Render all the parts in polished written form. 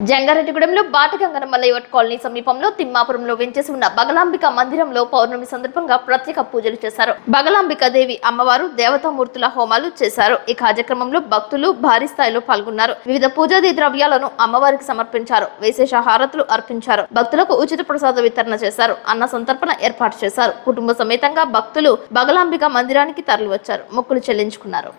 జంగారెడ్డిగూడెంలో బాటగంగనమల్ల యువట్ colony సమీపంలో తిమ్మాపురంలో వెంచేసి ఉన్న బగలాంబిక మందిరంలో పౌర్ణమి సందర్భంగా ప్రత్యేక పూజలు చేశారు. బగలాంబిక దేవి అమ్మవారు దేవతామూర్తుల హోమాలు చేశారు. ఈ కార్యక్రమంలో భక్తులు భారీ స్థాయిలో పాల్గొన్నారు. వివిధ పూజాది ద్రవ్యాలను అమ్మవారికి సమర్పించారు. విశేష హారతులు అర్పించారు. భక్తులకు ఉచిత ప్రసాద వితరణ చేశారు. అన్న సంతర్పణ ఏర్పాటు చేశారు. కుటుంబ సమేతంగా భక్తులు బగలాంబిక మందిరానికి తరలివచ్చారు. మొక్కులు చెల్లించుకున్నారు.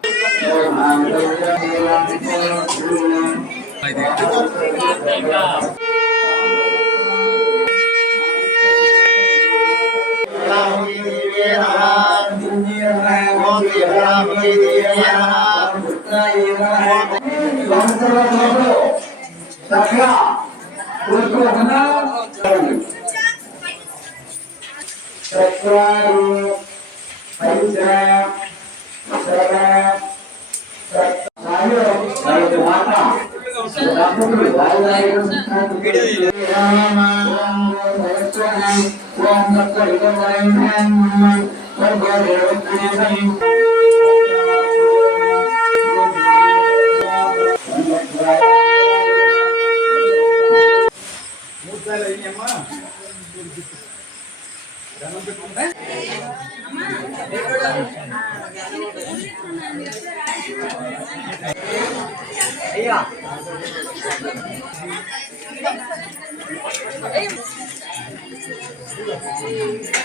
అయ్యా